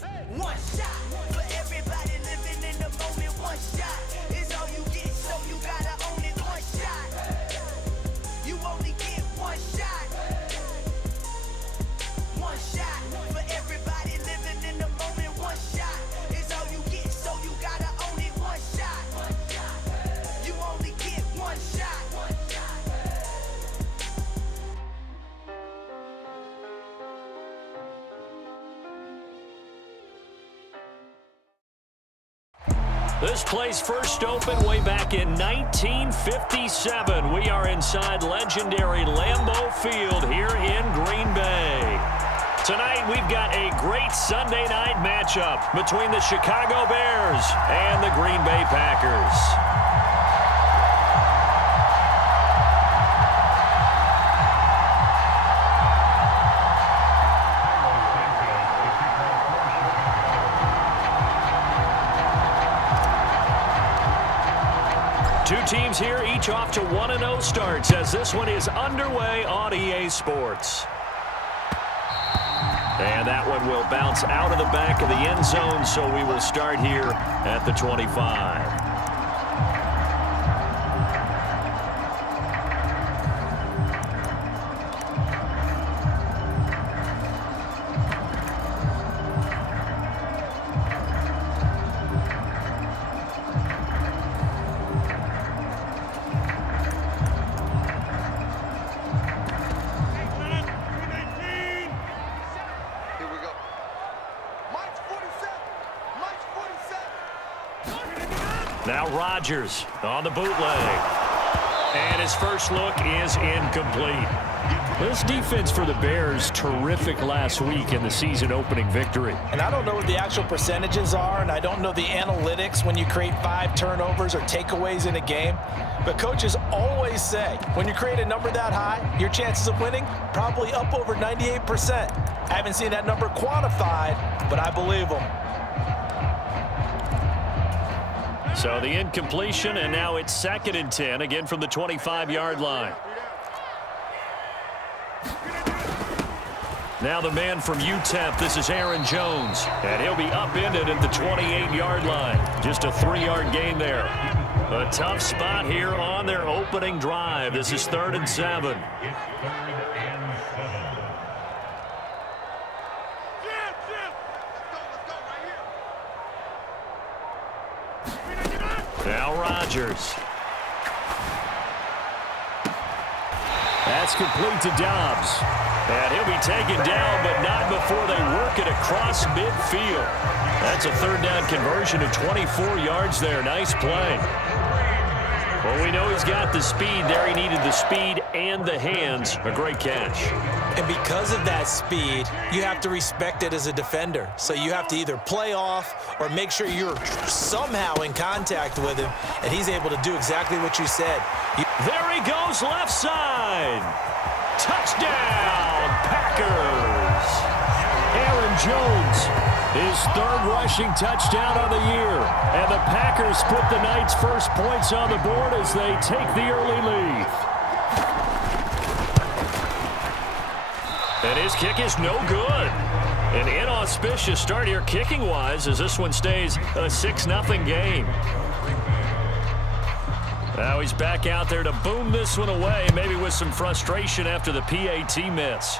One shot for everybody living in the moment. One shot is all you get, so you gotta own it. One shot. You only get one shot. One shot for everybody living in the moment. One shot is all you get, so you gotta own it. One shot. You only get one shot. This place first opened way back in 1957. We are inside legendary Lambeau Field here in Green Bay. Tonight we've got a great Sunday night matchup between the Chicago Bears and the Green Bay Packers. Two teams here, each off to 1-0 starts as this one is underway on EA Sports. And that one will bounce out of the back of the end zone, so we will start here at the 25. Now Rodgers on the bootleg. And his first look is incomplete. This defense for the Bears, terrific last week in the season-opening victory. And I don't know what the actual percentages are, and I don't know the analytics when you create 5 turnovers or takeaways in a game. But coaches always say, when you create a number that high, your chances of winning probably up over 98%. I haven't seen that number quantified, but I believe them. So the incompletion, and now it's 2nd and 10, again from the 25-yard line. Now the man from UTEP, this is Aaron Jones, and he'll be upended at the 28-yard line. Just a 3-yard gain there. A tough spot here on their opening drive. This is 3rd and 7. Now Rodgers. That's complete to Dobbs. And he'll be taken down, but not before they work it across midfield. That's a 3rd down conversion of 24 yards there. Nice play. Well, we know he's got the speed there. He needed the speed and the hands. A great catch. And because of that speed, you have to respect it as a defender. So you have to either play off or make sure you're somehow in contact with him, and he's able to do exactly what you said. There he goes, left side. Touchdown, Packers. Aaron Jones, his 3rd rushing touchdown of the year. And the Packers put the night's first points on the board as they take the early lead. And his kick is no good. An inauspicious start here kicking-wise as this one stays a 6-0 game. Now he's back out there to boom this one away, maybe with some frustration after the PAT miss.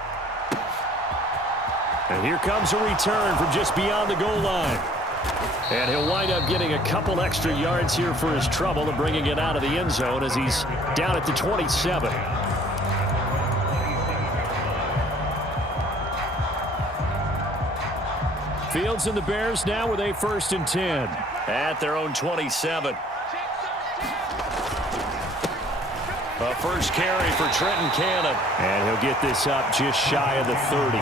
And here comes a return from just beyond the goal line. And he'll wind up getting a couple extra yards here for his trouble and bringing it out of the end zone as he's down at the 27. Fields and the Bears now with a 1st and 10 at their own 27. A first carry for Trenton Cannon. And he'll get this up just shy of the 30.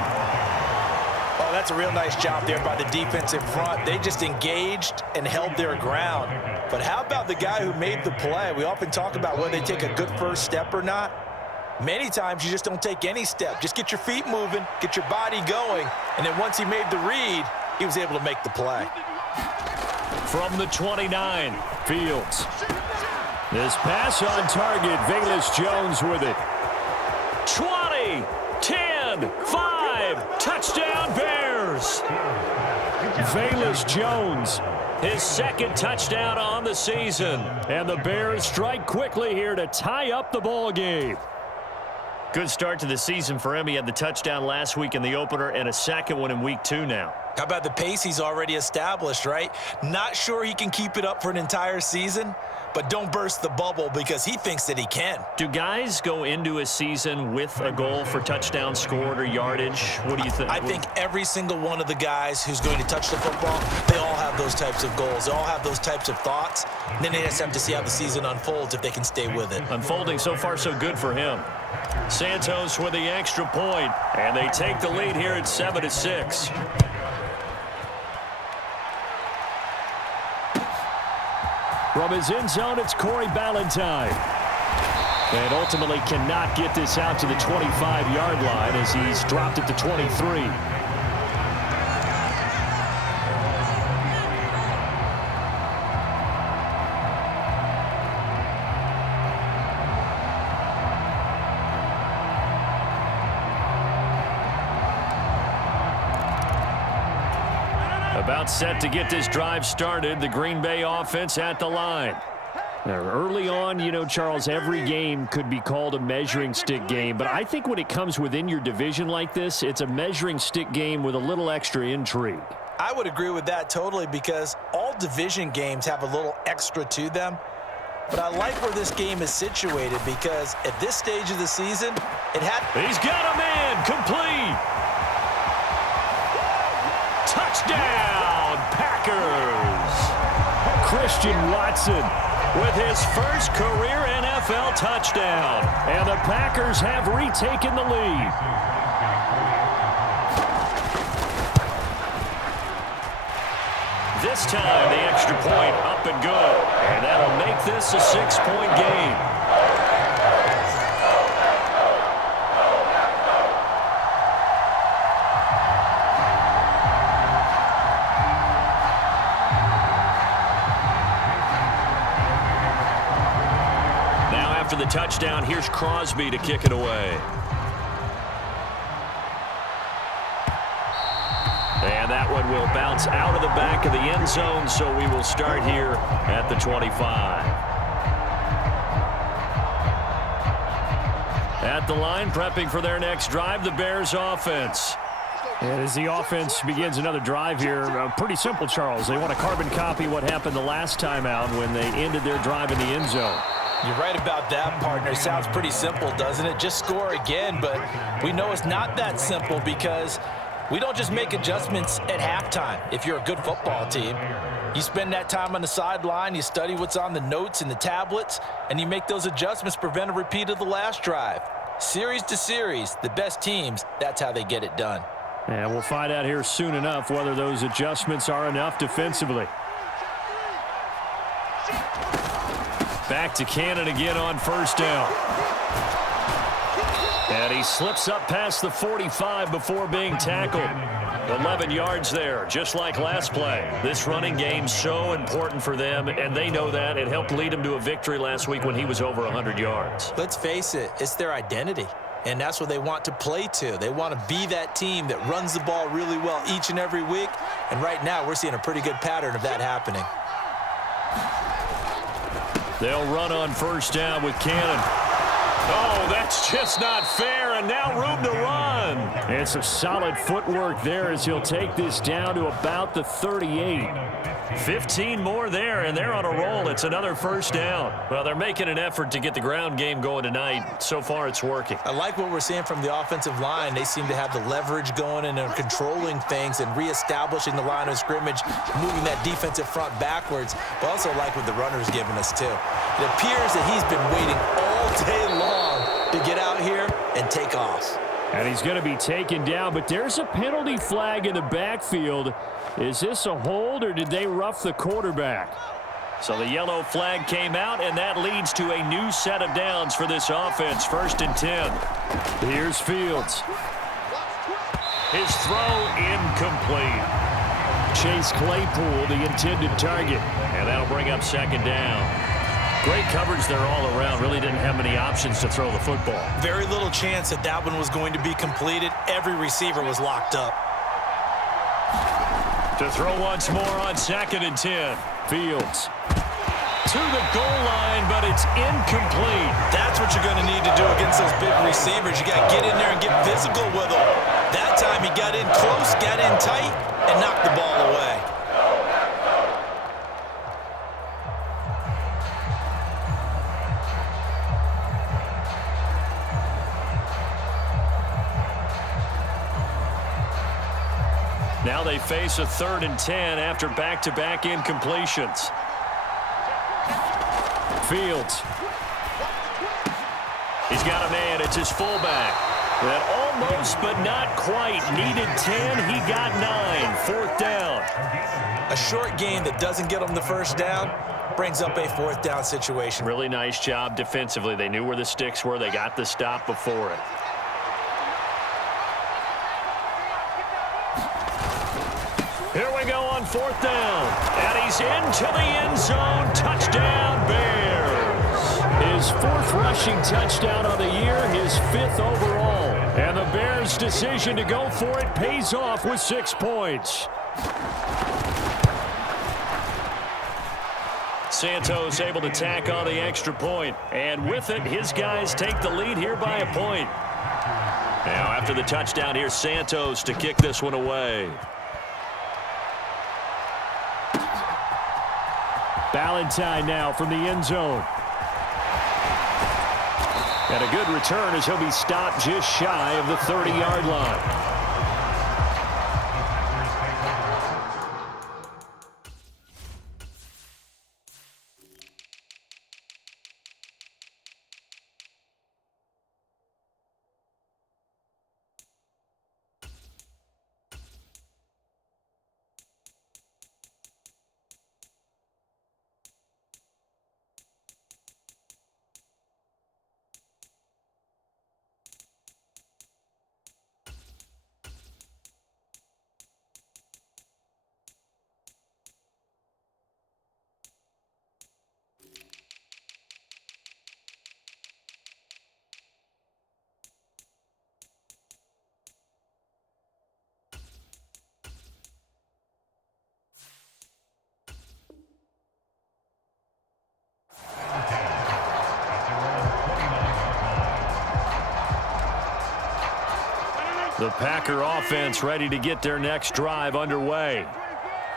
Oh, that's a real nice job there by the defense in front. They just engaged and held their ground. But how about the guy who made the play? We often talk about whether they take a good first step or not. Many times you just don't take any step. Just get your feet moving, get your body going, and then once he made the read, he was able to make the play. From the 29, Fields. This pass on target, Velus Jones with it. 20, 10, 5, touchdown Bears. Velus Jones, his second touchdown on the season. And the Bears strike quickly here to tie up the ball game. Good start to the season for him. He had the touchdown last week in the opener and a second one in week 2 now. How about the pace he's already established, right? Not sure he can keep it up for an entire season, but don't burst the bubble because he thinks that he can. Do guys go into a season with a goal for touchdown scored or yardage? What do you think? I think every single one of the guys who's going to touch the football, they all have those types of goals. They all have those types of thoughts. And then they just have to see how the season unfolds if they can stay with it. Unfolding so far so good for him. Santos with the extra point, and they take the lead here at 7-6. From his end zone, it's Corey Ballantyne. And ultimately cannot get this out to the 25-yard line as he's dropped it to 23. About set to get this drive started. The Green Bay offense at the line. Now, early on, you know, Charles, every game could be called a measuring stick game. But I think when it comes within your division like this, it's a measuring stick game with a little extra intrigue. I would agree with that totally because all division games have a little extra to them. But I like where this game is situated because at this stage of the season, He's got a man complete. Touchdown, Packers. Christian Watson with his first career NFL touchdown. And the Packers have retaken the lead. This time, the extra point up and good. And that'll make this a 6-point game. After the touchdown, here's Crosby to kick it away. And that one will bounce out of the back of the end zone, so we will start here at the 25. At the line, prepping for their next drive, the Bears offense. And as the offense begins another drive here, pretty simple, Charles. They want to carbon copy what happened the last time out when they ended their drive in the end zone. You're right about that, partner. It sounds pretty simple, doesn't it? Just score again, but we know it's not that simple because we don't just make adjustments at halftime. If you're a good football team, you spend that time on the sideline, you study what's on the notes and the tablets, and you make those adjustments, prevent a repeat of the last drive. Series to series, the best teams, that's how they get it done. And we'll find out here soon enough whether those adjustments are enough defensively. Back to Cannon again on first down. And he slips up past the 45 before being tackled. 11 yards there, just like last play. This running game so important for them, and they know that. It helped lead them to a victory last week when he was over 100 yards. Let's face it, it's their identity, and that's what they want to play to. They want to be that team that runs the ball really well each and every week, and right now we're seeing a pretty good pattern of that happening. They'll run on first down with Cannon. Oh, that's just not fair, and now room to run. It's a solid footwork there as he'll take this down to about the 38. 15 more there, and they're on a roll. It's another first down. Well, they're making an effort to get the ground game going tonight. So far, it's working. I like what we're seeing from the offensive line. They seem to have the leverage going and they're controlling things and reestablishing the line of scrimmage, moving that defensive front backwards. But also like what the runner's giving us, too. It appears that he's been waiting all day long to get out here and take off. And he's going to be taken down, but there's a penalty flag in the backfield. Is this a hold, or did they rough the quarterback? So the yellow flag came out, and that leads to a new set of downs for this offense. 1st and 10. Here's Fields. His throw incomplete. Chase Claypool, the intended target. And that'll bring up 2nd down. Great coverage there all around. Really didn't have many options to throw the football. Very little chance that that one was going to be completed. Every receiver was locked up. To throw once more on 2nd and 10. Fields to the goal line, but it's incomplete. That's what you're going to need to do against those big receivers. You got to get in there and get physical with them. That time he got in close, got in tight, and knocked the ball away. Now they face a 3rd and 10 after back-to-back incompletions. Fields. He's got a man. It's his fullback. That almost but not quite. Needed 10. He got 9. 4th down. A short gain that doesn't get him the first down brings up a 4th down situation. Really nice job defensively. They knew where the sticks were. They got the stop before it. Here we go on 4th down. And he's into the end zone. Touchdown, Bears. His 4th rushing touchdown of the year, his 5th overall. And the Bears' decision to go for it pays off with 6 points. Santos able to tack on the extra point. And with it, his guys take the lead here by a point. Now after the touchdown, here's Santos to kick this one away. Valentine now from the end zone. And a good return as he'll be stopped just shy of the 30-yard line. The Packer offense ready to get their next drive underway.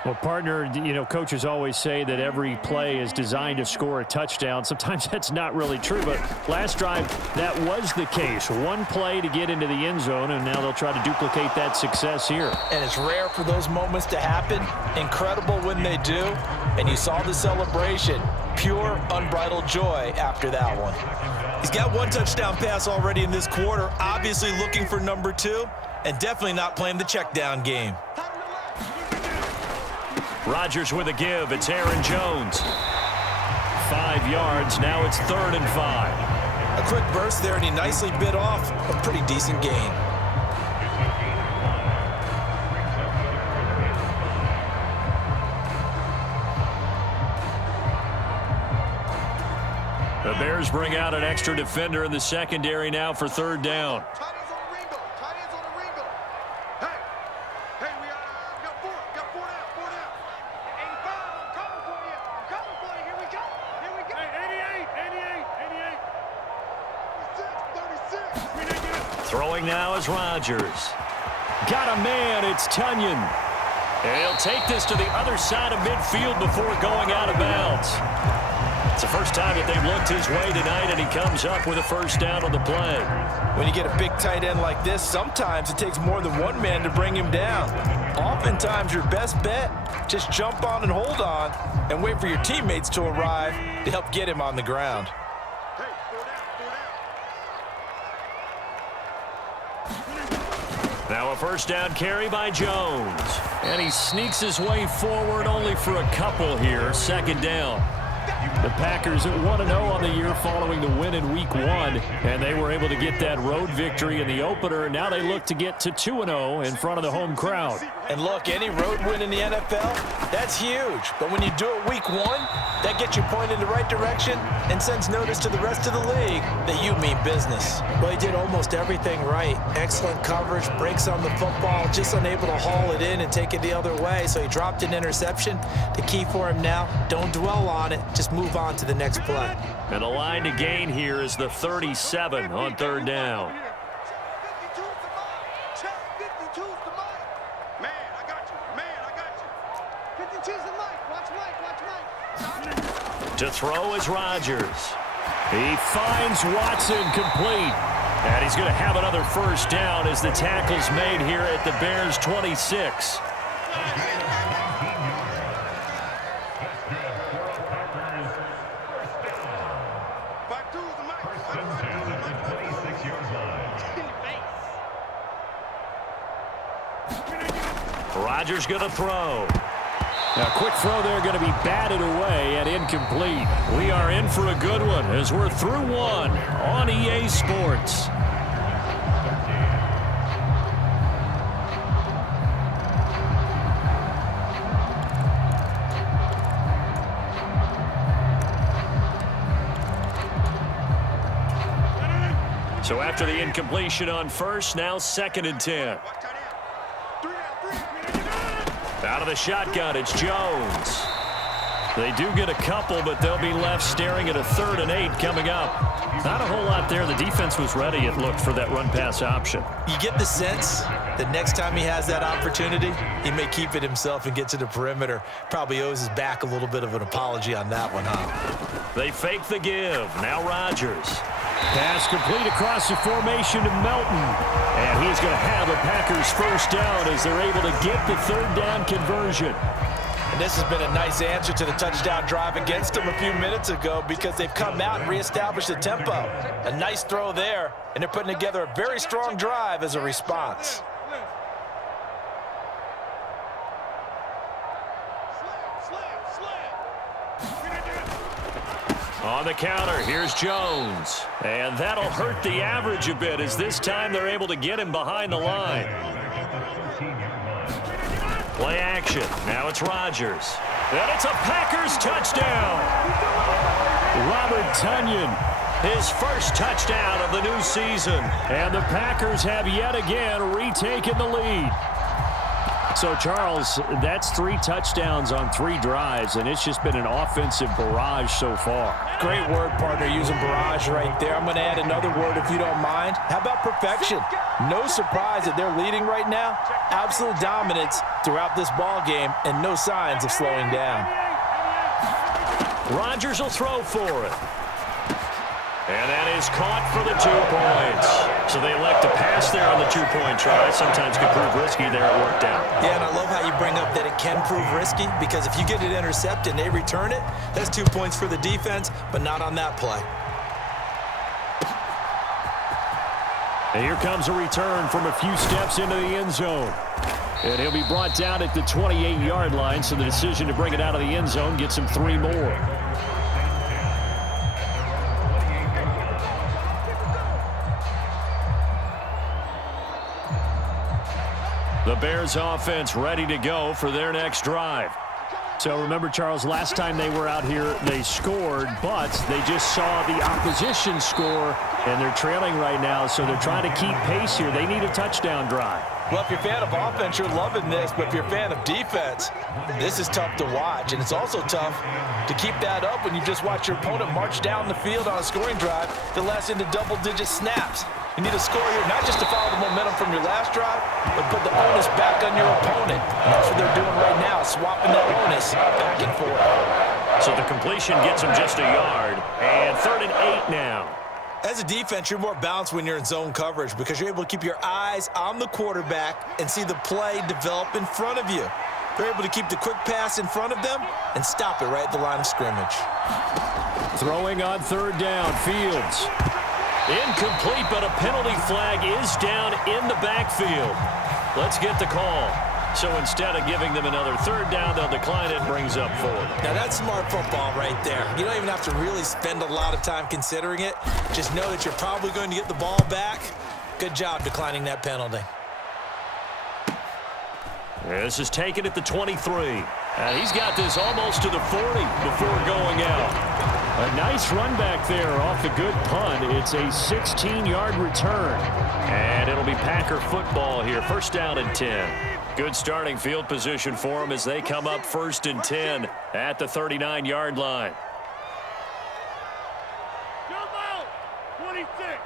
Well, partner, you know, coaches always say that every play is designed to score a touchdown. Sometimes that's not really true, but last drive, that was the case. One play to get into the end zone, and now they'll try to duplicate that success here. And it's rare for those moments to happen. Incredible when they do. And you saw the celebration. Pure, unbridled joy after that one. He's got 1 touchdown pass already in this quarter. Obviously looking for number 2, and definitely not playing the check down game. Rodgers with a give. It's Aaron Jones. 5 yards. Now it's 3rd and 5. A quick burst there, and he nicely bit off a pretty decent gain. The Bears bring out an extra defender in the secondary now for 3rd down. Throwing now is Rodgers. Got a man, it's Tunyon. And he'll take this to the other side of midfield before going out of bounds. It's the first time that they've looked his way tonight, and he comes up with a 1st down on the play. When you get a big tight end like this, sometimes it takes more than one man to bring him down. Oftentimes, your best bet, just jump on and hold on and wait for your teammates to arrive to help get him on the ground. Now a 1st down carry by Jones. And he sneaks his way forward only for a couple here. 2nd down. The Packers at 1-0 on the year following the win in Week 1. And they were able to get that road victory in the opener. And now they look to get to 2-0 in front of the home crowd. And look, any road win in the NFL, that's huge. But when you do it week 1, that gets you pointed in the right direction and sends notice to the rest of the league that you mean business. Well, he did almost everything right. Excellent coverage, breaks on the football, just unable to haul it in and take it the other way. So he dropped an interception. The key for him now, don't dwell on it. Just move on to the next play. And the line to gain here is the 37 on 3rd down. To throw is Rodgers. He finds Watson complete. And he's going to have another first down as the tackle's made here at the Bears' 26. Rodgers going to throw. A quick throw there going to be batted away and incomplete. We are in for a good one as we're through one on EA Sports. So after the incompletion on first, now 2nd and 10. Out of the shotgun, it's Jones. They do get a couple, but they'll be left staring at a 3rd and 8 coming up. Not a whole lot there. The defense was ready, it looked, for that run-pass option. You get the sense that next time he has that opportunity, he may keep it himself and get to the perimeter. Probably owes his back a little bit of an apology on that one, huh? They fake the give. Now Rodgers. Pass complete across the formation to Melton. And he's going to have a Packers first down as they're able to get the 3rd down conversion. And this has been a nice answer to the touchdown drive against them a few minutes ago because they've come out and reestablished the tempo. A nice throw there, and they're putting together a very strong drive as a response. On the counter, here's Jones. And that'll hurt the average a bit as this time they're able to get him behind the line. Play action. Now it's Rodgers. And it's a Packers touchdown. Robert Tonyan, his first touchdown of the new season. And the Packers have yet again retaken the lead. So, Charles, that's 3 touchdowns on 3 drives, and it's just been an offensive barrage so far. Great word, partner, using barrage right there. I'm going to add another word if you don't mind. How about perfection? No surprise that they're leading right now. Absolute dominance throughout this ball game and no signs of slowing down. Rodgers will throw for it. And that is caught for the 2 points. So they elect to pass there on the 2-point try. Sometimes can prove risky there. It worked out. Yeah, and I love how you bring up that it can prove risky because if you get it intercepted and they return it, that's 2 points for the defense, but not on that play. And here comes a return from a few steps into the end zone. And he'll be brought down at the 28-yard line, so the decision to bring it out of the end zone gets him 3 more. The Bears offense ready to go for their next drive. So remember, Charles, last time they were out here, they scored, but they just saw the opposition score, and they're trailing right now, so they're trying to keep pace here. They need a touchdown drive. Well, if you're a fan of offense, you're loving this, but if you're a fan of defense, this is tough to watch, and it's also tough to keep that up when you just watch your opponent march down the field on a scoring drive that lasts into double-digit snaps. You need a score here, not just to follow the momentum from your last drive, but put the onus back on your opponent. And that's what they're doing right now, swapping that onus back and forth. So the completion gets them just a yard, and 3rd and 8 now. As a defense, you're more balanced when you're in zone coverage because you're able to keep your eyes on the quarterback and see the play develop in front of you. They're able to keep the quick pass in front of them and stop it right at the line of scrimmage. Throwing on 3rd down, Fields. Incomplete, but a penalty flag is down in the backfield. Let's get the call. So instead of giving them another 3rd down, they'll decline it, brings up 4. Now that's smart football right there. You don't even have to really spend a lot of time considering it. Just know that you're probably going to get the ball back. Good job declining that penalty. This is taken at the 23. And he's got this almost to the 40 before going out. A nice run back there off the good punt. It's a 16-yard return. And it'll be Packer football here. First down and 10. Good starting field position for them as they come up first and 10 at the 39-yard line. Jump out! 26.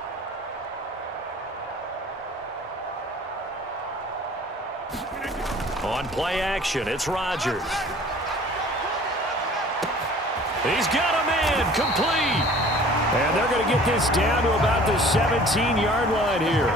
On play action, it's Rodgers. He's got a man complete. And they're going to get this down to about the 17-yard line here.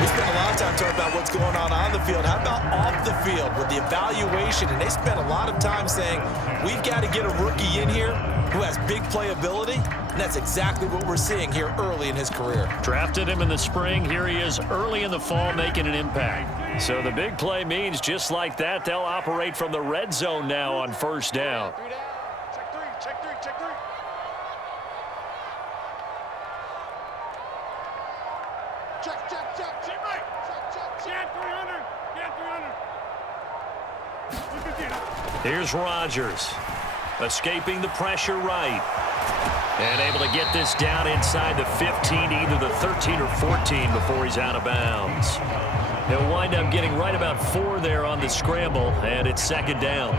We spent a lot of time talking about what's going on the field. How about off the field with the evaluation? And they spent a lot of time saying, we've got to get a rookie in here who has big playability. And that's exactly what we're seeing here early in his career. Drafted him in the spring. Here he is early in the fall making an impact. So the big play means just like that, they'll operate from the red zone now on first down. Check three, check three, check three. Check, check, check. Check right. Check, check, check. 300. Get 300. Look at it. Here's Rodgers. Escaping the pressure right. And able to get this down inside the 15, either the 13 or 14 before he's out of bounds. He'll wind up getting right about 4 there on the scramble, and it's second down.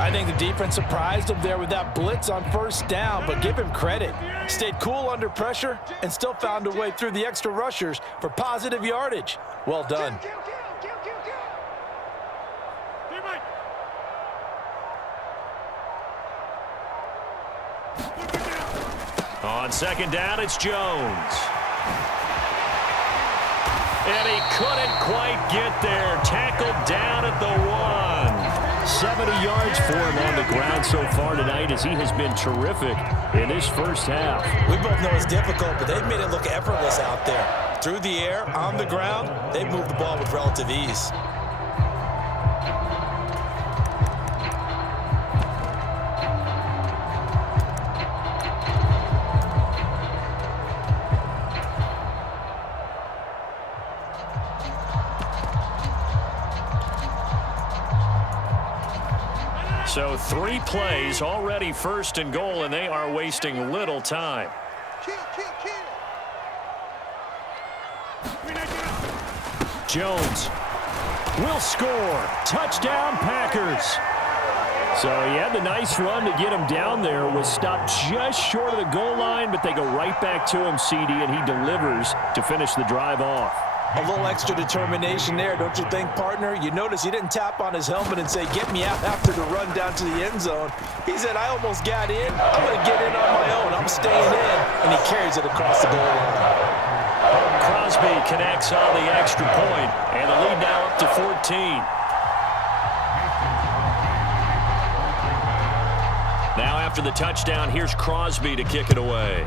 I think the defense surprised him there with that blitz on first down, but give him credit. Stayed cool under pressure and still found a way through the extra rushers for positive yardage. Well done. On second down, it's Jones. And he couldn't quite get there. Tackled down at the 1. 70 yards for him on the ground so far tonight as he has been terrific in this first half. We both know it's difficult, but they've made it look effortless out there. Through the air, on the ground, they've moved the ball with relative ease. So 3 plays, already first and goal, and they are wasting little time. Jones will score. Touchdown, Packers. So he had the nice run to get him down there. Was stopped just short of the goal line, but they go right back to him, CD, and he delivers to finish the drive off. A little extra determination there, don't you think, partner? You notice he didn't tap on his helmet and say, get me out after the run down to the end zone. He said, I almost got in. I'm going to get in on my own. I'm staying in. And he carries it across the goal line. Crosby connects on the extra point, and the lead now up to 14. Now after the touchdown, here's Crosby to kick it away.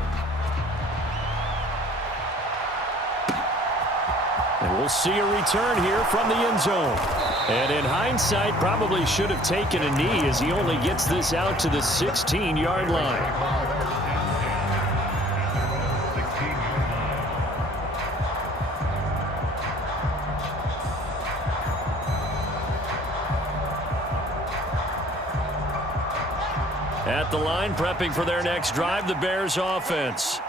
And we'll see a return here from the end zone. And in hindsight, probably should have taken a knee as he only gets this out to the 16-yard line. At the line, prepping for their next drive, the Bears offense.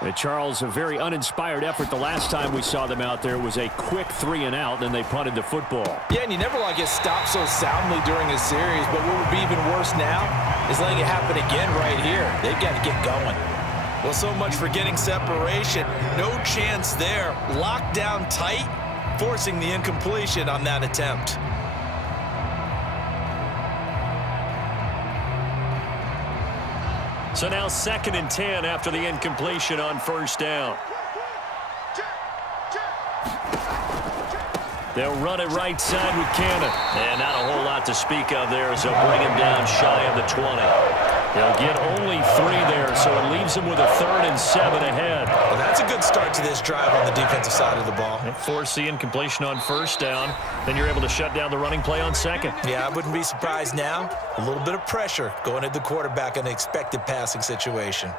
And Charles, a very uninspired effort the last time we saw them out there was a quick 3-and-out, and they punted the football. Yeah, and you never want to get stopped so soundly during a series, but what would be even worse now is letting it happen again right here. They've got to get going. Well, so much for getting separation. No chance there. Locked down tight, forcing the incompletion on that attempt. So now 2nd and 10 after the incompletion on first down. They'll run it right side with Cannon. And not a whole lot to speak of there as they'll bring him down shy of the 20. They'll get only 3 there, so it leaves them with a 3rd and 7 ahead. Well, that's a good start to this drive on the defensive side of the ball. Force the incompletion on first down. Then you're able to shut down the running play on 2nd. Yeah, I wouldn't be surprised now. A little bit of pressure going at the quarterback in an expected passing situation.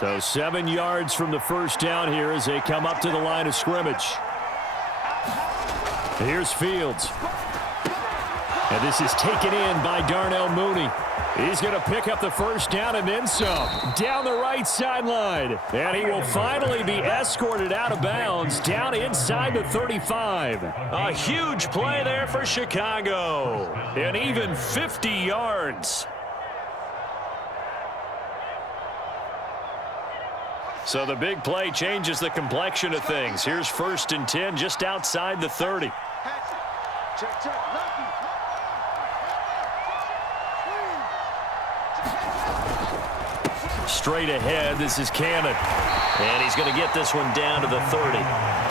So 7 yards from the first down here as they come up to the line of scrimmage. Here's Fields. And this is taken in by Darnell Mooney. He's going to pick up the first down and then some. Down the right sideline. And he will finally be escorted out of bounds down inside the 35. A huge play there for Chicago. And even 50 yards. So the big play changes the complexion of things. Here's 1st and 10 just outside the 30. Straight ahead, this is Cannon. And he's going to get this one down to the 30.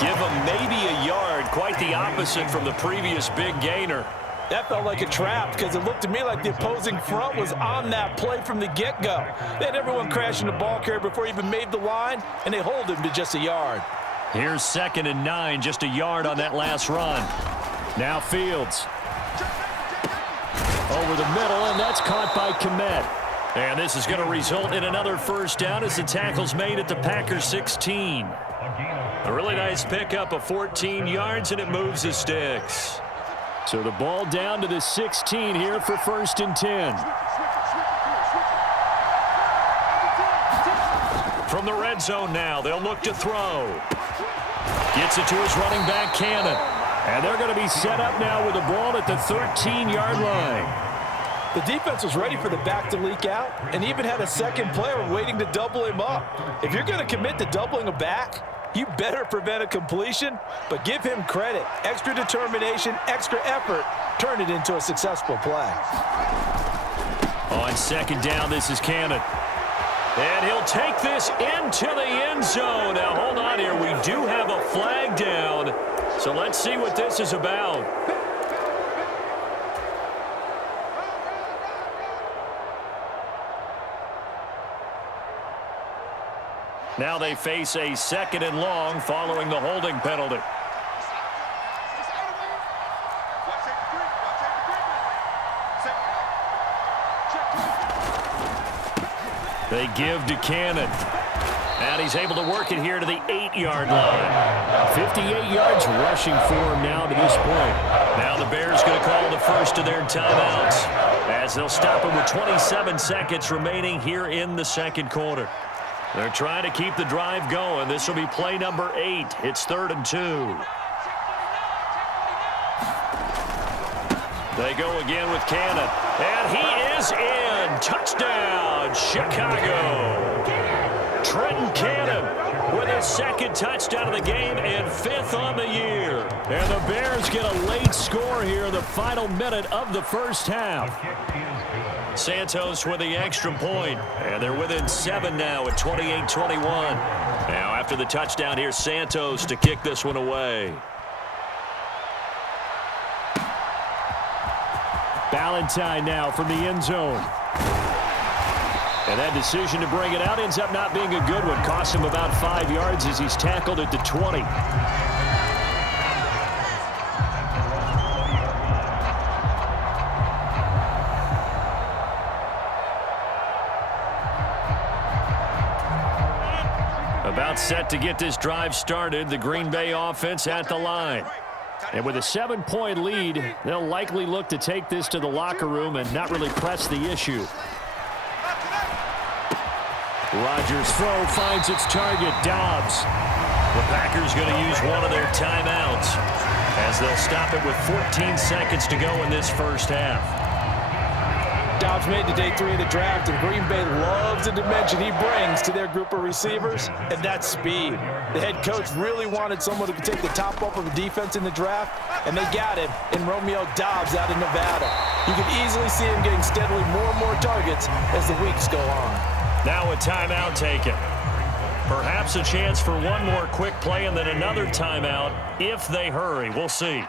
Give him maybe a yard, quite the opposite from the previous big gainer. That felt like a trap because it looked to me like the opposing front was on that play from the get-go. They had everyone crashing the ball carrier before he even made the line, and they hold him to just a yard. Here's 2nd and 9, just a yard on that last run. Now Fields. Over the middle, and that's caught by Kmet. And this is going to result in another first down as the tackle's made at the Packers 16. A really nice pickup of 14 yards, and it moves the sticks. So the ball down to the 16 here for 1st and 10. From the red zone now, they'll look to throw. Gets it to his running back, Cannon. And they're going to be set up now with the ball at the 13-yard line. The defense was ready for the back to leak out and even had a second player waiting to double him up. If you're going to commit to doubling a back, you better prevent a completion, but give him credit. Extra determination, extra effort, turn it into a successful play. On 2nd down, this is Cannon. And he'll take this into the end zone. Now, hold on here. We do have a flag down, so let's see what this is about. Now they face a 2nd and long following the holding penalty. They give to Cannon. And he's able to work it here to the 8-yard line. 58 yards rushing for him now to this point. Now the Bears going to call the first of their timeouts as they'll stop him with 27 seconds remaining here in the 2nd quarter. They're trying to keep the drive going. This will be play number 8. It's 3rd and 2. They go again with Cannon. And he is in. Touchdown, Chicago. Trenton Cannon with his 2nd touchdown of the game and 5th on the year. And the Bears get a late score here in the final minute of the first half. Santos with the extra point, and they're within 7 now at 28-21. Now after the touchdown, here's Santos to kick this one away. Ballantyne now from the end zone. And that decision to bring it out ends up not being a good one. Costs him about 5 yards as he's tackled at the 20. About set to get this drive started. The Green Bay offense at the line. And with a 7-point lead, they'll likely look to take this to the locker room and not really press the issue. Rodgers' throw finds its target, Dobbs. The Packers going to use one of their timeouts as they'll stop it with 14 seconds to go in this first half. Dobbs made to day 3 of the draft, and Green Bay loves the dimension he brings to their group of receivers, and that's speed. The head coach really wanted someone who could take the top off of the defense in the draft, and they got him in Romeo Dobbs out of Nevada. You can easily see him getting steadily more and more targets as the weeks go on. Now a timeout taken. Perhaps a chance for one more quick play and then another timeout if they hurry. We'll see.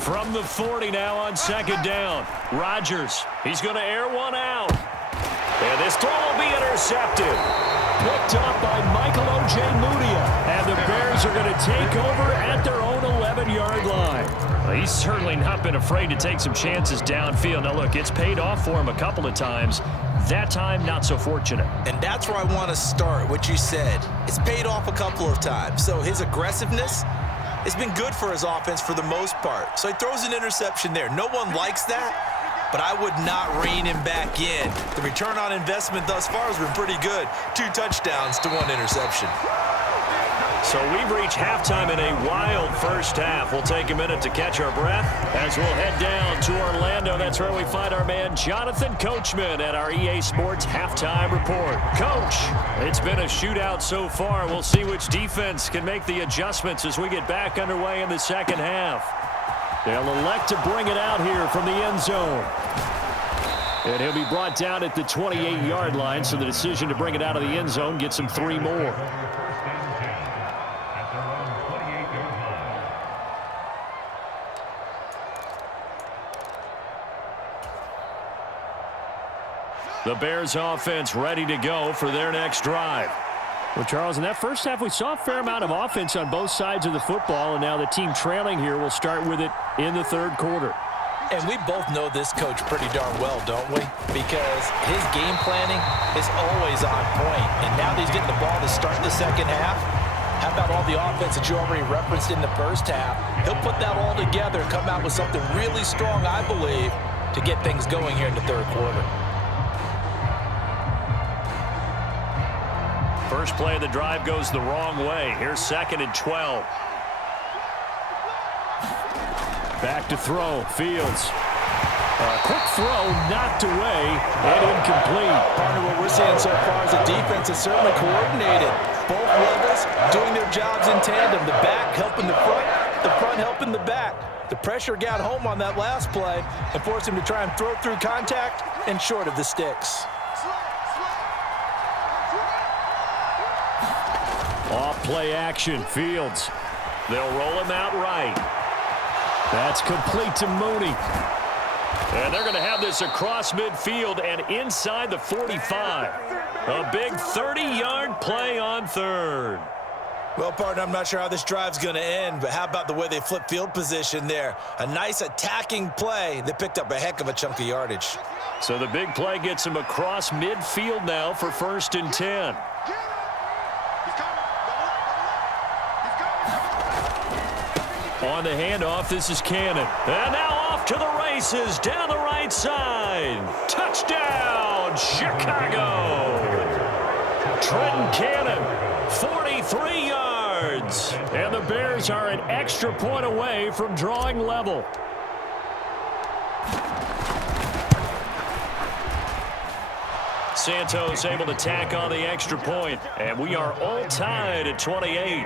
From the 40 now on 2nd down. Rodgers, he's going to air one out. And this throw will be intercepted. picked up by Michael Ojemudia. And the Bears are going to take over at their own 11-yard line. Well, he's certainly not been afraid to take some chances downfield. Now, look, it's paid off for him a couple of times. That time, not so fortunate. And that's where I want to start, what you said. It's paid off a couple of times. So his aggressiveness has been good for his offense for the most part. So he throws an interception there. No one likes that, but I would not rein him back in. The return on investment thus far has been pretty good. 2 touchdowns to 1 interception. So we've reached halftime in a wild first half. We'll take a minute to catch our breath as we'll head down to Orlando. That's where we find our man Jonathan Coachman at our EA Sports Halftime Report. Coach, it's been a shootout so far. We'll see which defense can make the adjustments as we get back underway in the second half. They'll elect to bring it out here from the end zone. And he'll be brought down at the 28-yard line, so the decision to bring it out of the end zone gets him 3 more. The Bears offense ready to go for their next drive. Well, Charles, in that first half, we saw a fair amount of offense on both sides of the football, and now the team trailing here will start with it in the third quarter. And we both know this coach pretty darn well, don't we? Because his game planning is always on point. And now that he's getting the ball to start the second half, how about all the offense that you already referenced in the first half? He'll put that all together and come out with something really strong, I believe, to get things going here in the third quarter. First play of the drive goes the wrong way. Here's 2nd and 12. Back to throw. Fields. A quick throw knocked away and incomplete. Partner, what we're seeing so far is the defense is certainly coordinated. Both levels doing their jobs in tandem. The back helping the front helping the back. The pressure got home on that last play and forced him to try and throw through contact and short of the sticks. Off play action. Fields. They'll roll him out right. That's complete to Mooney. And they're going to have this across midfield and inside the 45. A big 30-yard play on third. Well, partner, I'm not sure how this drive's going to end, but how about the way they flip field position there? A nice attacking play that picked up a heck of a chunk of yardage. So the big play gets him across midfield now for 1st and 10. On the handoff, this is Cannon. And now off to the races down the right side. Touchdown, Chicago. Trenton Cannon, 43 yards. And the Bears are an extra point away from drawing level. Santos able to tack on the extra point. And we are all tied at 28.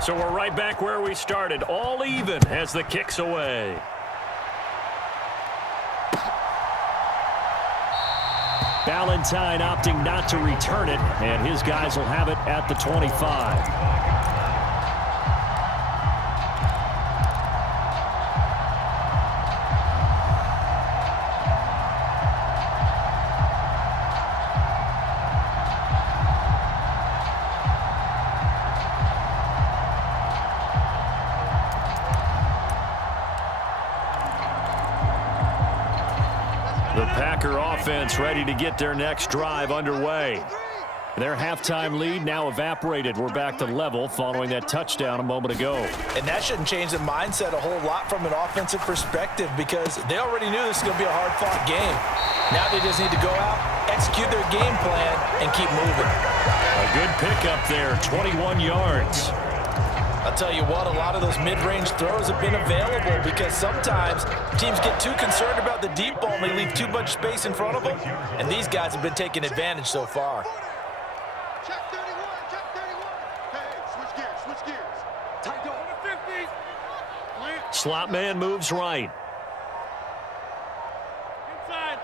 So we're right back where we started, all even as the kick's away. Ballantyne opting not to return it, and his guys will have it at the 25. The Packer offense ready to get their next drive underway. Their halftime lead now evaporated. We're back to level following that touchdown a moment ago. And that shouldn't change the mindset a whole lot from an offensive perspective because they already knew this was going to be a hard-fought game. Now they just need to go out, execute their game plan, and keep moving. A good pickup there, 21 yards. I'll tell you what, a lot of those mid-range throws have been available because sometimes teams get too concerned about the deep ball and they leave too much space in front of them, and these guys have been taking advantage so far. Check 31, check 31. Hey, switch gears, switch gears. slot man moves right. Inside.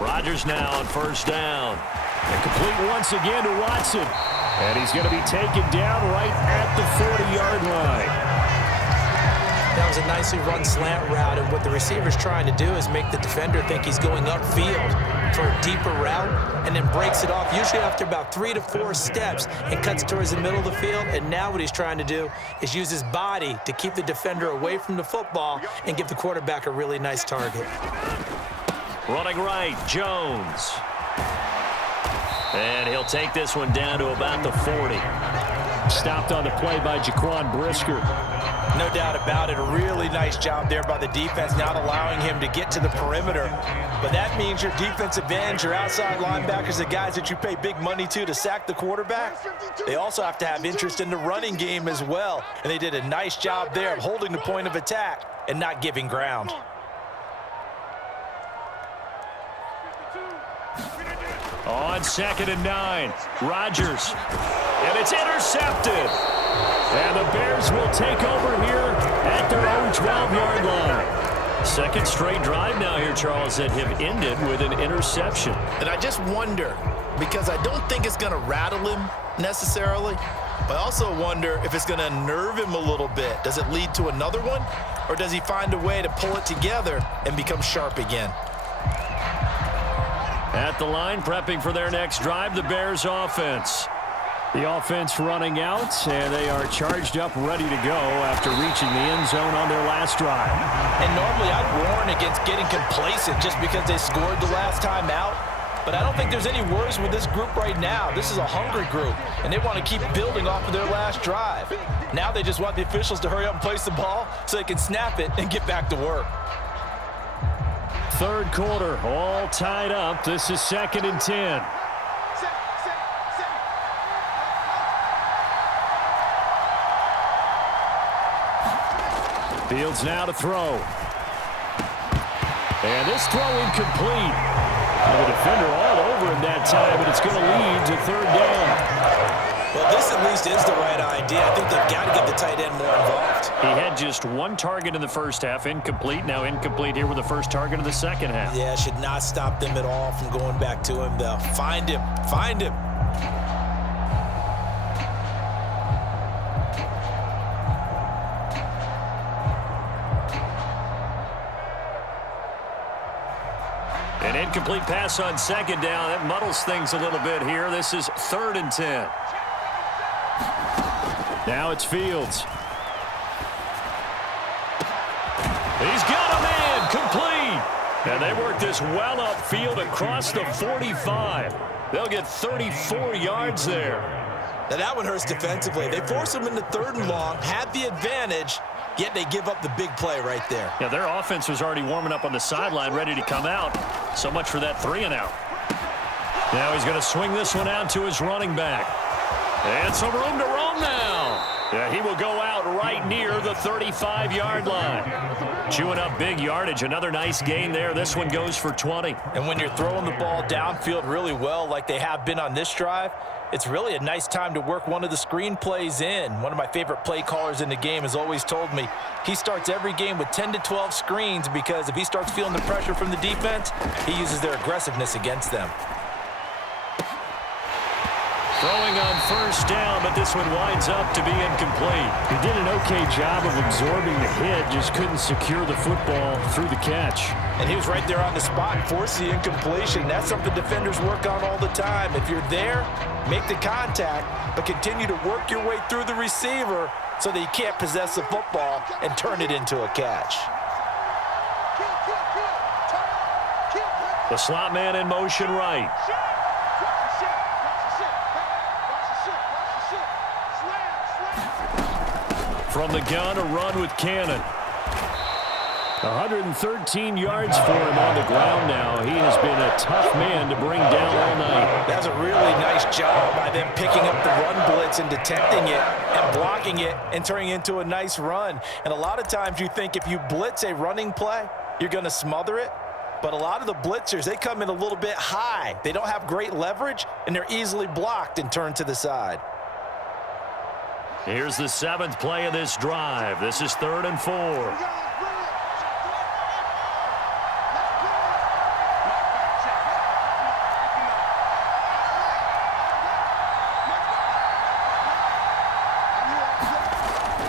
Rodgers now on first down. And complete once again to Watson. And he's going to be taken down right at the 40-yard line. That was a nicely run slant route, and what the receiver's trying to do is make the defender think he's going upfield for a deeper route and then breaks it off, usually after about 3 to 4 steps, and cuts towards the middle of the field. And now what he's trying to do is use his body to keep the defender away from the football and give the quarterback a really nice target. Running right, Jones. And he'll take this one down to about the 40. Stopped on the play by Jaquan Brisker. No doubt about it. A really nice job there by the defense, not allowing him to get to the perimeter. But that means your defensive ends, your outside linebackers, the guys that you pay big money to sack the quarterback, they also have to have interest in the running game as well. And they did a nice job there of holding the point of attack and not giving ground. On 2nd and 9, Rodgers. And it's intercepted. And the Bears will take over here at their own 12-yard line. Second straight drive now here, Charles, that have ended with an interception. And I just wonder, because I don't think it's going to rattle him necessarily, but I also wonder if it's going to unnerve him a little bit. Does it lead to another one, or does he find a way to pull it together and become sharp again? At the line, prepping for their next drive, the Bears offense. The offense running out, and they are charged up, ready to go after reaching the end zone on their last drive. And normally I'd warn against getting complacent just because they scored the last time out. But I don't think there's any worries with this group right now. This is a hungry group, and they want to keep building off of their last drive. Now they just want the officials to hurry up and place the ball so they can snap it and get back to work. Third quarter, all tied up. This is 2nd and 10. Fields now to throw. And this throw incomplete. The defender all over him that time, but it's going to lead to 3rd down. Well, this at least is the right idea. I think they've got to get the tight end more involved. He had just 1 target in the first half, incomplete. Now incomplete here with the first target of the second half. Yeah, should not stop them at all from going back to him, though. Find him. Find him. An incomplete pass on 2nd down. That muddles things a little bit here. This is 3rd and 10. Now it's Fields. He's got a man, complete. And they work this well upfield across the 45. They'll get 34 yards there. Now that one hurts defensively. They force him into 3rd and long, had the advantage, yet they give up the big play right there. Yeah, their offense was already warming up on the sideline, ready to come out. So much for that 3-and-out. Now he's going to swing this one out to his running back. And some room to roam now. Yeah, he will go out right near the 35-yard line. Chewing up big yardage. Another nice gain there. This one goes for 20. And when you're throwing the ball downfield really well like they have been on this drive, it's really a nice time to work one of the screen plays in. One of my favorite play callers in the game has always told me he starts every game with 10 to 12 screens because if he starts feeling the pressure from the defense, he uses their aggressiveness against them. Throwing on first down, but this one winds up to be incomplete. He did an okay job of absorbing the hit, just couldn't secure the football through the catch. And he was right there on the spot and forced the incompletion. That's something defenders work on all the time. If you're there, make the contact, but continue to work your way through the receiver so that he can't possess the football and turn it into a catch. The slot man in motion right. From the gun, a run with Cannon. 113 yards for him on the ground now. He has been a tough man to bring down all night. That's a really nice job by them picking up the run blitz and detecting it and blocking it and turning it into a nice run. And a lot of times you think if you blitz a running play, you're going to smother it. But a lot of the blitzers, they come in a little bit high. They don't have great leverage, and they're easily blocked and turned to the side. Here's the 7th play of this drive. This is 3rd and 4.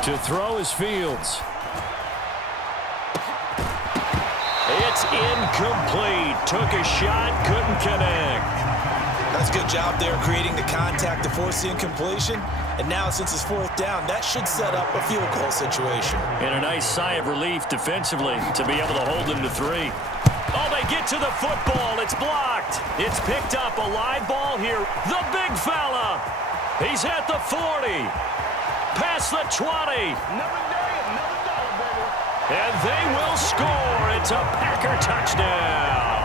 To throw is Fields. It's incomplete. Took a shot, couldn't connect. That's a good job there creating the contact to force the incompletion. And now since it's 4th down, that should set up a field goal situation. And a nice sigh of relief defensively to be able to hold them to 3. Oh, they get to the football. It's blocked. It's picked up. A live ball here. The big fella. He's at the 40. Past the 20. And they will score. It's a Packer touchdown.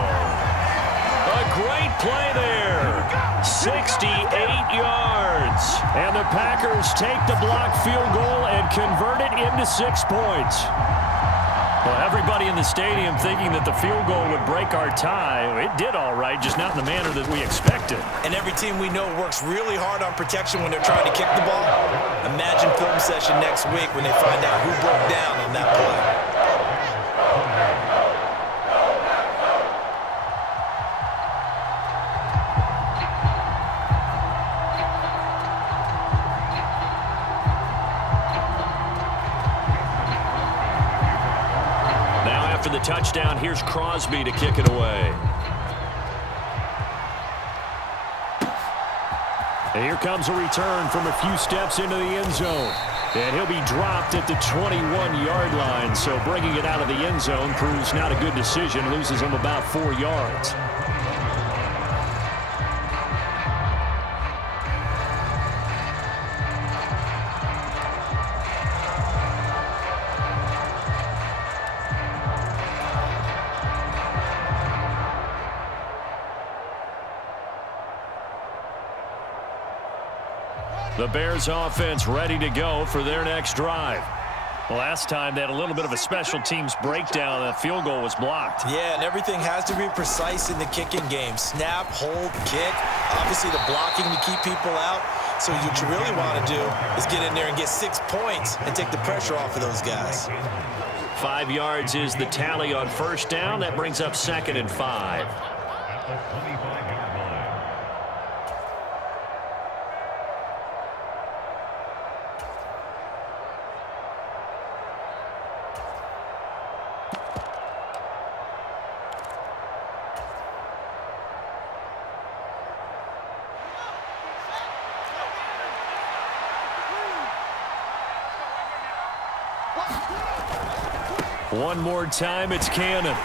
A great play there. 68 yards. And the Packers take the blocked field goal and convert it into 6 points. Well, everybody in the stadium thinking that the field goal would break our tie. It did all right, just not in the manner that we expected. And every team we know works really hard on protection when they're trying to kick the ball. Imagine film session next week when they find out who broke down on that play. After the touchdown, here's Crosby to kick it away. And here comes a return from a few steps into the end zone. And he'll be dropped at the 21-yard line. So bringing it out of the end zone proves not a good decision. Loses him about 4 yards. The Bears offense ready to go for their next drive. Last time they had a little bit of a special teams breakdown. That field goal was blocked. Yeah, and everything has to be precise in the kicking game. Snap, hold, kick. Obviously the blocking to keep people out. So what you really want to do is get in there and get 6 points and take the pressure off of those guys. 5 yards is the tally on 1st down. That brings up 2nd and 5. One more time, it's Cannon.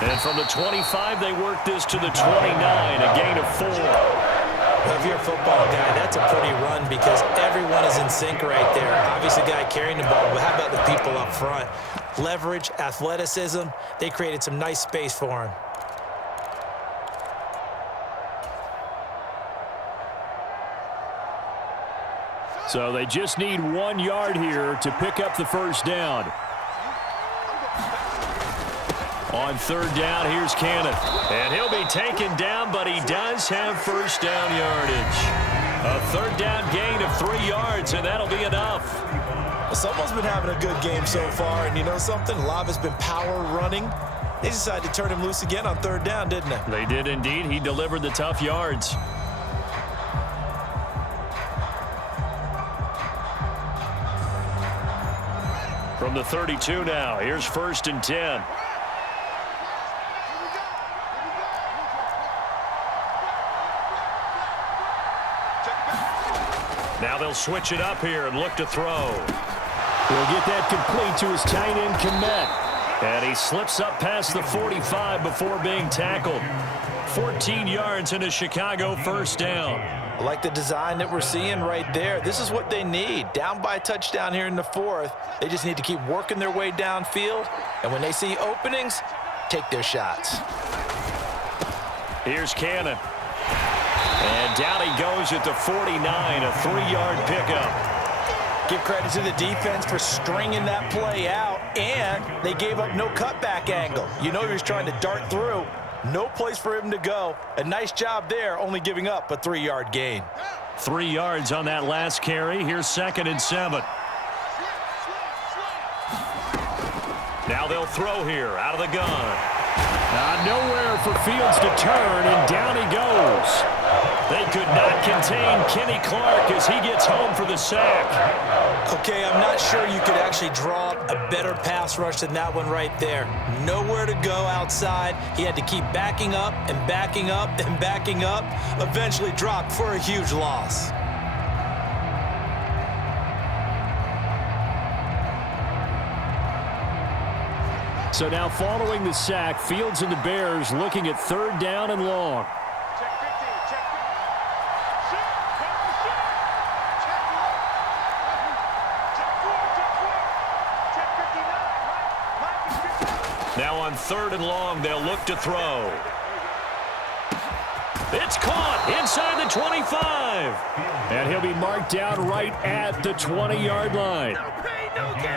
And from the 25, they work this to the 29, a gain of 4. Well, if you're a football guy, that's a pretty run because everyone is in sync right there. Obviously, the guy carrying the ball, but how about the people up front? Leverage, athleticism, they created some nice space for him. So they just need 1 yard here to pick up the 1st down. On 3rd down, here's Cannon. And he'll be taken down, but he does have 1st down yardage. A 3rd down gain of 3 yards, and that'll be enough. Well, someone's been having a good game so far, and you know something? A lot has been power running. They decided to turn him loose again on 3rd down, didn't they? They did indeed. He delivered the tough yards. From the 32 now, here's 1st and 10. Now they'll switch it up here and look to throw. He'll get that complete to his tight end, Kmet. And he slips up past the 45 before being tackled. 14 yards and a Chicago 1st down. I like the design that we're seeing right there. This is what they need. Down by a touchdown here in the 4th. They just need to keep working their way downfield. And when they see openings, take their shots. Here's Cannon. And down he goes at the 49, a 3-yard pickup. Give credit to the defense for stringing that play out, and they gave up no cutback angle. You know he was trying to dart through. No place for him to go. A nice job there, only giving up a 3-yard gain. 3 yards on that last carry. Here's 2nd and 7. Now they'll throw here out of the gun. Nowhere for Fields to turn, and down he goes. They could not contain Kenny Clark as he gets home for the sack. Okay, I'm not sure you could actually draw up a better pass rush than that one right there. Nowhere to go outside. He had to keep backing up and backing up and backing up. Eventually dropped for a huge loss. So now following the sack, Fields and the Bears looking at 3rd down and long. Now on 3rd and long, they'll look to throw. It's caught inside the 25. And he'll be marked down right at the 20-yard line.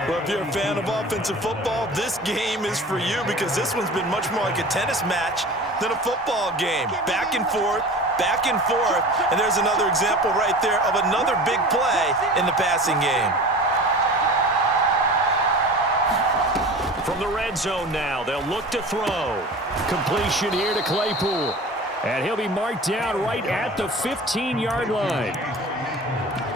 Well, if you're a fan of offensive football, this game is for you because this one's been much more like a tennis match than a football game. Back and forth, and there's another example right there of another big play in the passing game. From the red zone now, they'll look to throw. Completion here to Claypool. And he'll be marked down right at the 15-yard line.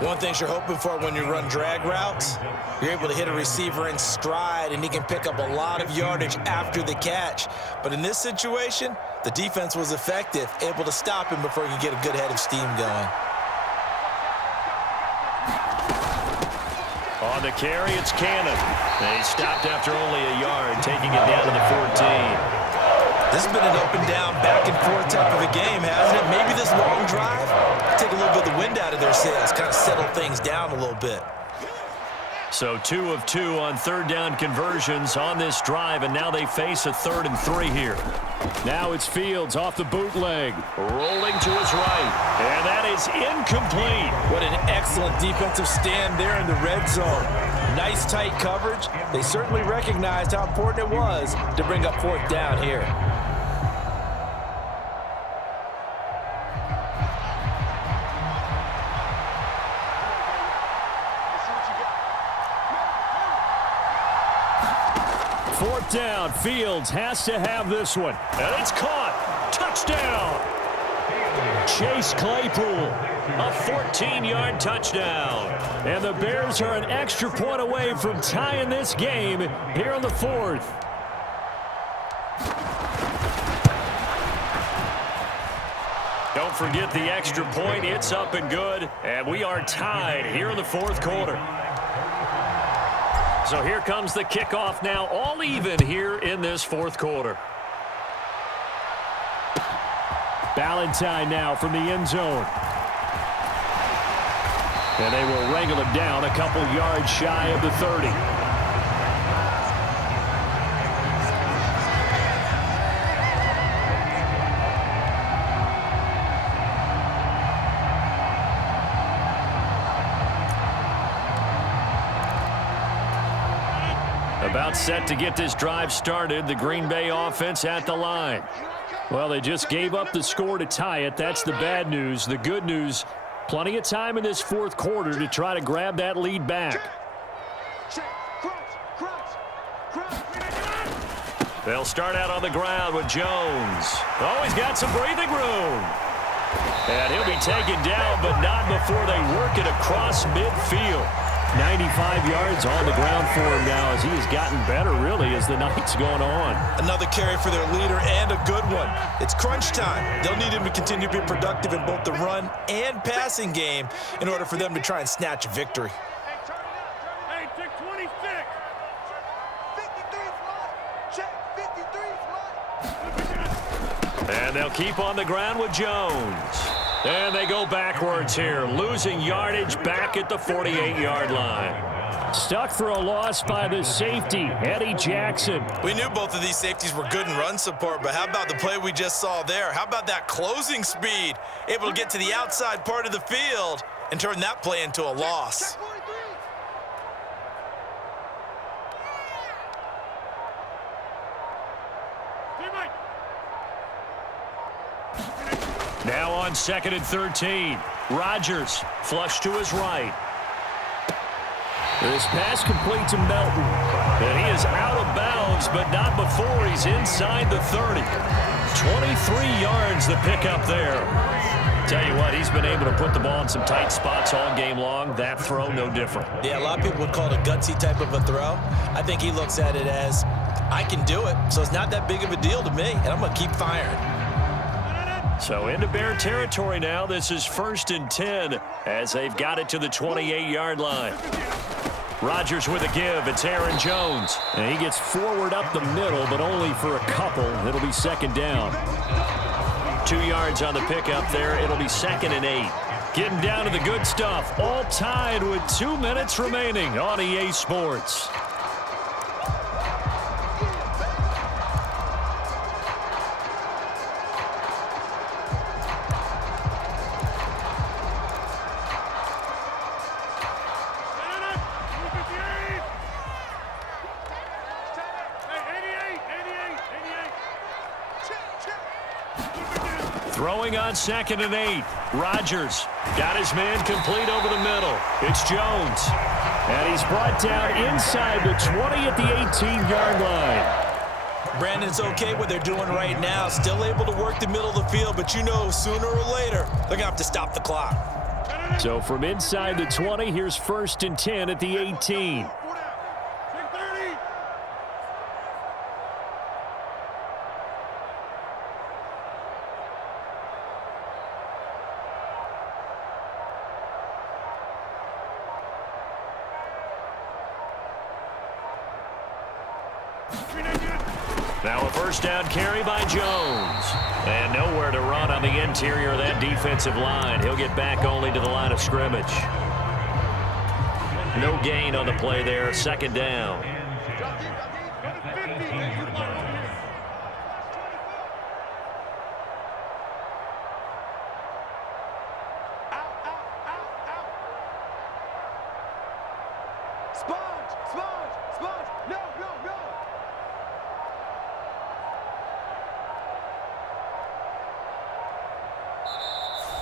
One thing you're hoping for when you run drag routes, you're able to hit a receiver in stride, and he can pick up a lot of yardage after the catch. But in this situation, the defense was effective, able to stop him before he could get a good head of steam going. On the carry, it's Cannon. They stopped after only a yard, taking it down to the 14. This has been an up and down, back and forth type of a game, hasn't it? Maybe this long drive, take a little bit of the wind out of their sails, kind of settle things down a little bit. So 2 of 2 on 3rd down conversions on this drive, and now they face a 3rd and 3 here. Now it's Fields off the bootleg. Rolling to his right, and that is incomplete. What an excellent defensive stand there in the red zone. Nice tight coverage. They certainly recognized how important it was to bring up 4th down here. Fourth down, Fields has to have this one. And it's caught. Touchdown. Chase Claypool. A 14-yard touchdown. And the Bears are an extra point away from tying this game here on the 4th. Don't forget the extra point. It's up and good. And we are tied here in the 4th quarter. So here comes the kickoff now, all even here in this 4th quarter. Ballantyne now from the end zone. And they will wrangle him down a couple yards shy of the 30. About set to get this drive started, the Green Bay offense at the line. Well, they just gave up the score to tie it. That's the bad news. The good news, plenty of time in this 4th quarter to try to grab that lead back. They'll start out on the ground with Jones. Oh, he's got some breathing room. And he'll be taken down, but not before they work it across midfield. 95 yards on the ground for him now as he has gotten better, really, as the night's going on. Another carry for their leader and a good one. It's crunch time. They'll need him to continue to be productive in both the run and passing game in order for them to try and snatch a victory. Hey, check 26. 53 flat. Check 53 flat. And they'll keep on the ground with Jones. And they go backwards here, losing yardage back at the 48-yard line. Stuck for a loss by the safety, Eddie Jackson. We knew both of these safeties were good in run support, but how about the play we just saw there? How about that closing speed? Able to get to the outside part of the field and turn that play into a loss. Now on 2nd and 13. Rodgers, flush to his right. This pass complete to Melton. And he is out of bounds, but not before he's inside the 30. 23 yards the pickup there. Tell you what, he's been able to put the ball in some tight spots all game long. That throw, no different. Yeah, a lot of people would call it a gutsy type of a throw. I think he looks at it as, I can do it, so it's not that big of a deal to me, and I'm going to keep firing. So into Bear territory now. This is 1st and 10 as they've got it to the 28-yard line. Rodgers with a give. It's Aaron Jones. And he gets forward up the middle, but only for a couple. It'll be 2nd down. 2 yards on the pickup there. It'll be 2nd and 8. Getting down to the good stuff. All tied with 2 minutes remaining on EA Sports. Throwing on 2nd and 8. Rodgers got his man complete over the middle. It's Jones. And he's brought down inside the 20 at the 18-yard line. Brandon, it's okay what they're doing right now. Still able to work the middle of the field, but you know sooner or later they're going to have to stop the clock. So from inside the 20, here's 1st and 10 at the 18. Now a 1st down carry by Jones. And nowhere to run on the interior of that defensive line. He'll get back only to the line of scrimmage. No gain on the play there. 2nd down.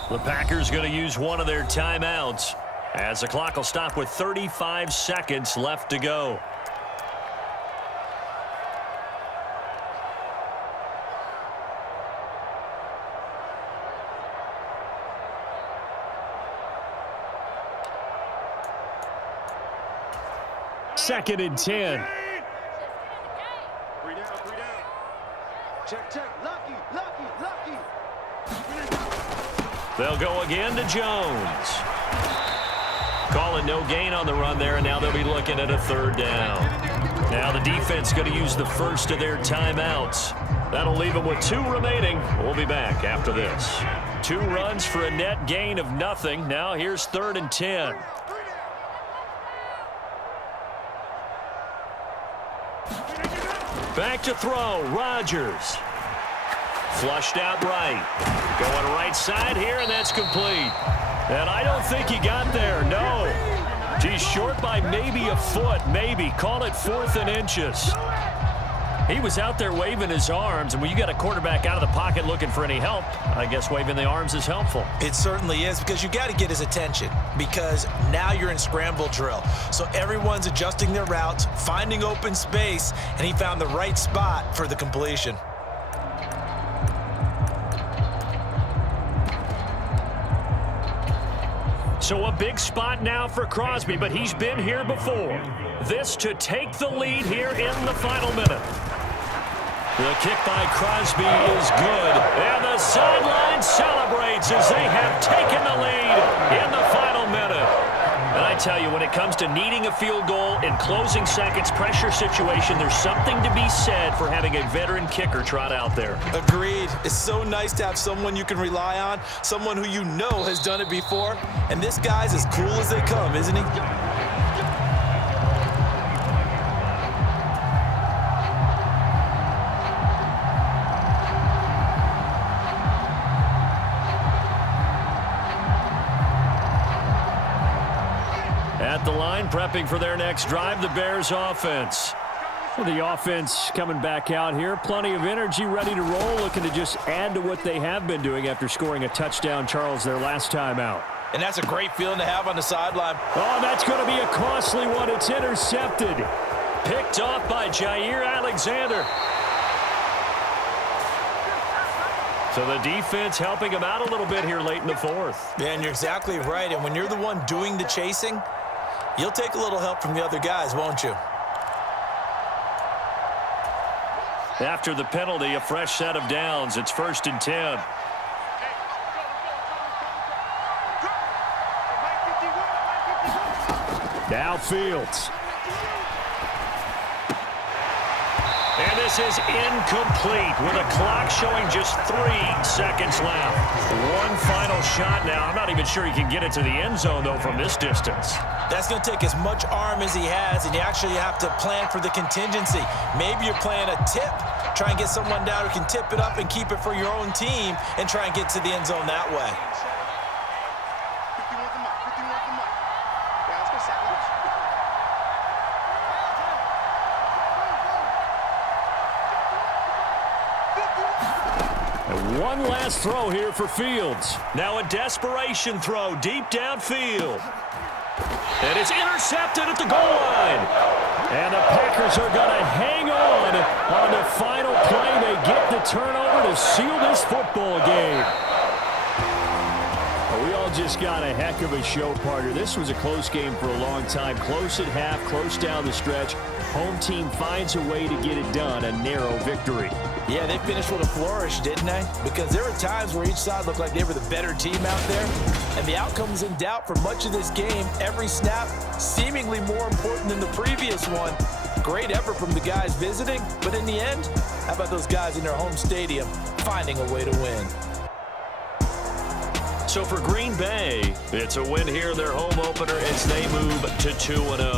The Packers going to use one of their timeouts as the clock will stop with 35 seconds left to go. Second and 10. 3 down. Check. Lucky. They'll go again to Jones. Calling no gain on the run there, and now they'll be looking at a 3rd down. Now the defense going to use the first of their timeouts. That'll leave them with 2 remaining. We'll be back after this. 2 runs for a net gain of nothing. Now here's 3rd and 10. Back to throw, Rodgers. Flushed out right. Going right side here, and that's complete. And I don't think he got there, no. He's short by maybe a foot, maybe. Call it 4th and inches. He was out there waving his arms, and when you got a quarterback out of the pocket looking for any help, I guess waving the arms is helpful. It certainly is, because you got to get his attention, because now you're in scramble drill. So everyone's adjusting their routes, finding open space, and he found the right spot for the completion. So a big spot now for Crosby, but he's been here before. This to take the lead here in the final minute. The kick by Crosby is good, and the sideline celebrates as they have taken the lead in the final minute. And I tell you, when it comes to needing a field goal in closing seconds, pressure situation, there's something to be said for having a veteran kicker trot out there. Agreed. It's so nice to have someone you can rely on, someone who you know has done it before. And this guy's as cool as they come, isn't he? At the line, prepping for their next drive, the Bears offense. The offense coming back out here. Plenty of energy, ready to roll, looking to just add to what they have been doing after scoring a touchdown, Charles, their last time out. And that's a great feeling to have on the sideline. Oh, that's going to be a costly one. It's intercepted. Picked off by Jair Alexander. So the defense helping him out a little bit here late in the fourth. Yeah, and you're exactly right. And when you're the one doing the chasing, you'll take a little help from the other guys, won't you? After the penalty, a fresh set of downs. It's 1st and 10. Now Fields. And this is incomplete with a clock showing just 3 seconds left. One final shot now. I'm not even sure he can get it to the end zone, though, from this distance. That's going to take as much arm as he has, and you actually have to plan for the contingency. Maybe you're playing a tip. Try and get someone down who can tip it up and keep it for your own team and try and get to the end zone that way. And one last throw here for Fields. Now a desperation throw deep downfield. And it's intercepted at the goal line. And the Packers are going to hang on the final play. They get the turnover to seal this football game. We all just got a heck of a show, partner. This was a close game for a long time. Close at half, close down the stretch. Home team finds a way to get it done, a narrow victory. Yeah, they finished with a flourish, didn't they? Because there were times where each side looked like they were the better team out there. And the outcome was in doubt for much of this game. Every snap seemingly more important than the previous one. Great effort from the guys visiting. But in the end, how about those guys in their home stadium finding a way to win? So for Green Bay, it's a win here, their home opener, as they move to 2-0.